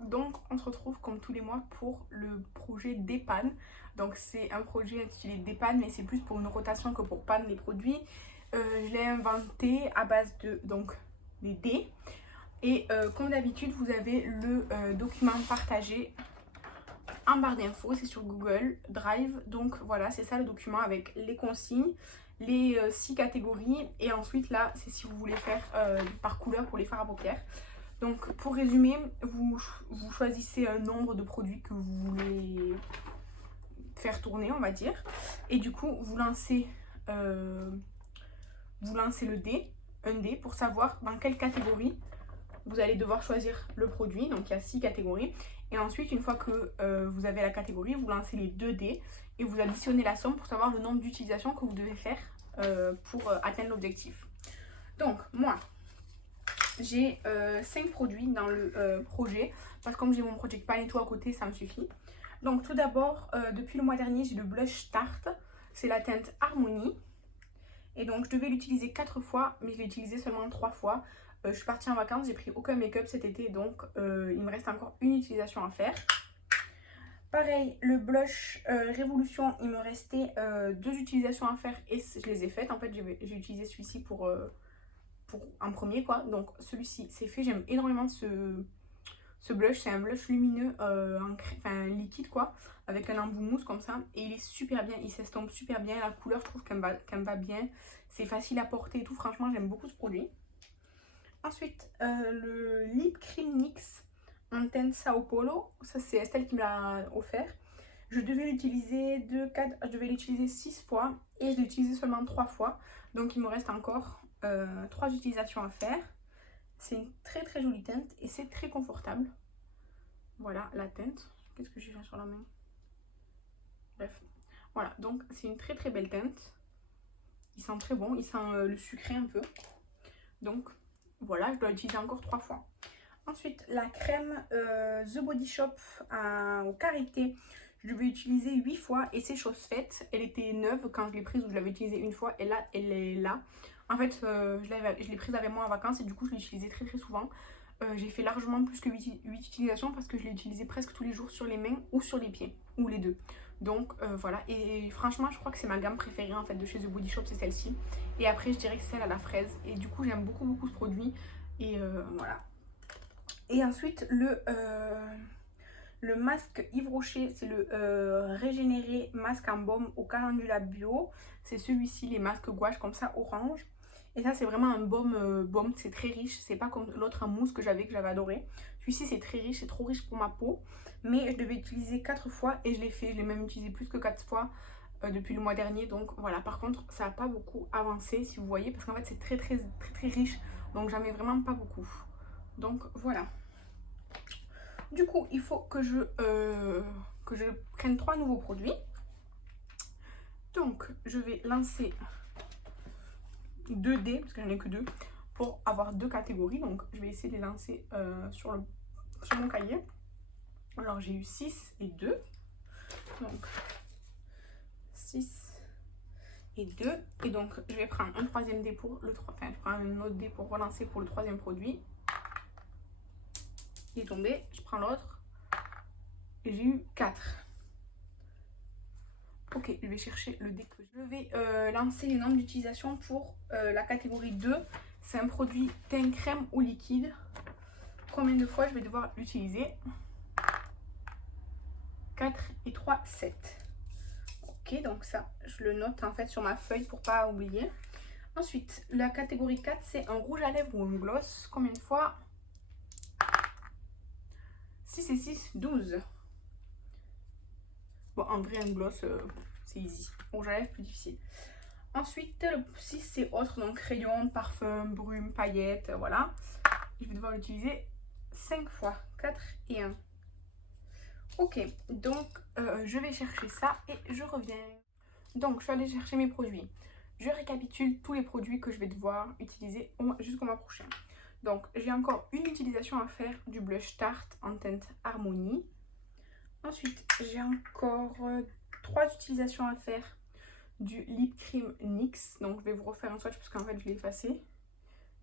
Donc on se retrouve comme tous les mois pour le projet Dépanne. Donc c'est un projet intitulé Dépanne, mais c'est plus pour une rotation que pour panne les produits. Je l'ai inventé à base de des dés. Et comme d'habitude, vous avez le document partagé en barre d'infos, c'est sur Google Drive. Donc voilà, c'est ça le document avec les consignes, les 6 catégories. Et ensuite là, c'est si vous voulez faire par couleur pour les fards à paupières. Donc pour résumer, vous choisissez un nombre de produits que vous voulez faire tourner, on va dire. Et du coup, vous lancez le dé, un dé, pour savoir dans quelle catégorie vous allez devoir choisir le produit. Donc il y a 6 catégories. Et ensuite, une fois que vous avez la catégorie, vous lancez les 2 dés et vous additionnez la somme pour savoir le nombre d'utilisations que vous devez faire pour atteindre l'objectif. Donc moi, j'ai 5 produits dans le projet, parce que comme j'ai mon Project Pan et tout à côté, ça me suffit. Donc tout d'abord, depuis le mois dernier, j'ai le blush Tarte, c'est la teinte Harmonie. Et donc je devais l'utiliser 4 fois, mais je l'ai utilisé seulement 3 fois. Je suis partie en vacances, j'ai pris aucun make-up cet été, donc il me reste encore une utilisation à faire. Pareil, le blush Révolution, il me restait 2 utilisations à faire et je les ai faites. En fait, j'ai utilisé celui-ci pour un premier quoi. Donc celui-ci c'est fait, j'aime énormément ce blush. C'est un blush lumineux liquide quoi, avec un embout mousse comme ça, et il est super bien, il s'estompe super bien. La couleur, je trouve qu'elle me va bien, c'est facile à porter et tout. Franchement, j'aime beaucoup ce produit. Ensuite, le Lip Cream NYX en teinte Sao Paulo, ça c'est Estelle qui me l'a offert. Je devais l'utiliser 6 fois et je l'ai utilisé seulement 3 fois. Donc il me reste encore 3 utilisations à faire. C'est une très jolie teinte et c'est très confortable. Voilà la teinte. Qu'est-ce que j'ai fait sur la main? Bref. Voilà, donc c'est une très belle teinte. Il sent très bon, il sent le sucré un peu. Donc voilà, je dois l'utiliser encore 3 fois. Ensuite, la crème The Body Shop au karité. Je vais utiliser 8 fois et c'est chose faite. Elle était neuve quand je l'ai prise, ou je l'avais utilisée une fois, et là, elle est là. En fait, je l'ai prise avec moi en vacances et du coup, je l'ai utilisée très souvent. J'ai fait largement plus que 8 utilisations parce que je l'ai utilisée presque tous les jours sur les mains ou sur les pieds, ou les deux. Donc voilà, et franchement, je crois que c'est ma gamme préférée en fait de chez The Body Shop, c'est celle-ci. Et après, je dirais que c'est celle à la fraise. Et du coup, j'aime beaucoup ce produit. Et voilà. Et ensuite, le masque Yves Rocher, c'est le Régénéré masque en baume au calendula bio. C'est celui-ci, les masques gouache comme ça, orange. Et ça, c'est vraiment un baume, c'est très riche. C'est pas comme l'autre en mousse que j'avais adoré. Celui-ci, c'est très riche, c'est trop riche pour ma peau. Mais je devais utiliser 4 fois et je l'ai fait. Je l'ai même utilisé plus que 4 fois depuis le mois dernier. Donc voilà, par contre, ça n'a pas beaucoup avancé, si vous voyez. Parce qu'en fait, c'est très riche. Donc j'en mets vraiment pas beaucoup. Donc voilà. Du coup, il faut que je prenne 3 nouveaux produits. Donc, je vais lancer 2 dés, parce que j'en ai que 2, pour avoir 2 catégories. Donc, je vais essayer de les lancer sur mon cahier. Alors, j'ai eu 6 et 2. Donc, 6 et 2. Et donc, je vais prendre un troisième dé pour le 3. Enfin, je prends un autre dé pour relancer pour le troisième produit. Il est tombé. Je prends l'autre. Et j'ai eu 4. Ok, je vais chercher le dé que je vais lancer les nombres d'utilisation pour la catégorie 2. C'est un produit teint crème ou liquide. Combien de fois je vais devoir l'utiliser? 4 et 3, 7. Ok, donc ça, je le note en fait sur ma feuille pour pas oublier. Ensuite, la catégorie 4, c'est un rouge à lèvres ou un gloss. Combien de fois? 6 et 6, 12. Bon, en vrai, un gloss, c'est easy. Rouge à lèvres, plus difficile. Ensuite, le 6, c'est autre, donc crayon, parfum, brume, paillettes, voilà. Je vais devoir l'utiliser 5 fois, 4 et 1. Ok, donc je vais chercher ça et je reviens. Donc, je suis allée chercher mes produits. Je récapitule tous les produits que je vais devoir utiliser jusqu'au mois prochain. Donc, j'ai encore une utilisation à faire du blush Tarte en teinte Harmonie. Ensuite, j'ai encore 3 utilisations à faire du Lip Cream NYX. Donc, je vais vous refaire un swatch parce qu'en fait, je l'ai effacé.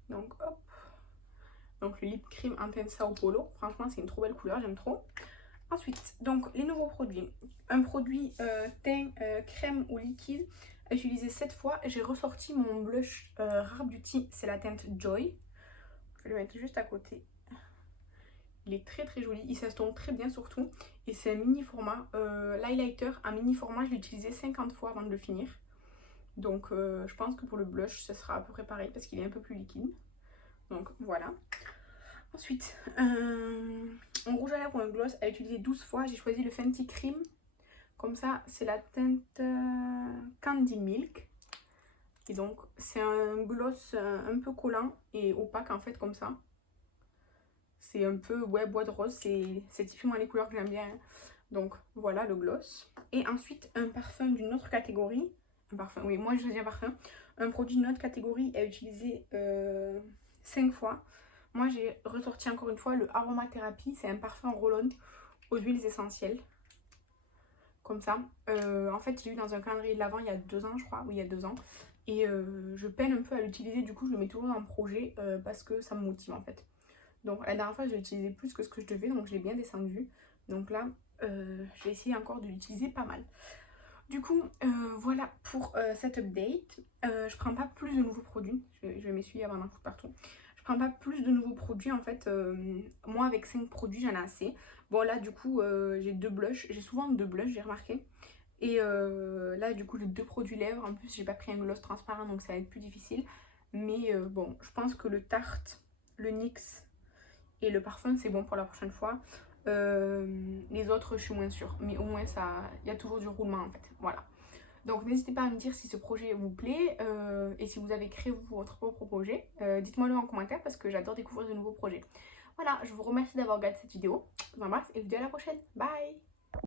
Donc, hop. Donc le lip cream en teinte Sao Paulo. Franchement, c'est une trop belle couleur, j'aime trop. Ensuite, donc les nouveaux produits. Un produit teint crème ou liquide à utiliser 7 fois. J'ai ressorti mon blush Rare Beauty, c'est la teinte Joy. Je vais le mettre juste à côté. Il est très très joli, il s'estompe très bien surtout. Et c'est un mini format. L'highlighter, un mini format, je l'ai utilisé 50 fois avant de le finir. Donc je pense que pour le blush, ce sera à peu près pareil parce qu'il est un peu plus liquide. Donc voilà. Ensuite, en rouge à lèvres ou un gloss à utiliser 12 fois, j'ai choisi le Fenty Cream. Comme ça, c'est la teinte Candy Milk. Et donc, c'est un gloss un peu collant et opaque en fait, comme ça. C'est un peu, ouais, bois de rose, c'est typiquement les couleurs que j'aime bien. Donc, voilà le gloss. Et ensuite, un parfum d'une autre catégorie. Un parfum, oui, moi je choisis un parfum. Un produit d'une autre catégorie à utiliser 5 fois. Moi, j'ai ressorti encore une fois le Aromatherapy. C'est un parfum roll-on aux huiles essentielles. Comme ça. En fait, j'ai eu dans un calendrier de l'Avent il y a 2 ans, je crois. Oui, il y a 2 ans. Et je peine un peu à l'utiliser. Du coup, je le mets toujours dans le projet parce que ça me motive en fait. Donc, la dernière fois, je l'ai utilisé plus que ce que je devais. Donc, je l'ai bien descendu. Donc là, je vais essayer encore de l'utiliser pas mal. Du coup, voilà pour cette update. Je prends pas plus de nouveaux produits. Je vais m'essuyer avant d'en foutre partout. Je prends pas plus de nouveaux produits en fait. Moi avec 5 produits j'en ai assez. Bon là du coup j'ai 2 blushs. J'ai souvent 2 blushs, j'ai remarqué. Et là du coup j'ai 2 produits lèvres. En plus j'ai pas pris un gloss transparent donc ça va être plus difficile. Mais bon je pense que le Tarte, le NYX et le parfum c'est bon pour la prochaine fois. Les autres je suis moins sûre. Mais au moins ça, il y a toujours du roulement en fait. Voilà. Donc n'hésitez pas à me dire si ce projet vous plaît et si vous avez créé votre propre projet. Dites-moi le en commentaire parce que j'adore découvrir de nouveaux projets. Voilà, je vous remercie d'avoir regardé cette vidéo. Je vous embrasse et je vous dis à la prochaine. Bye!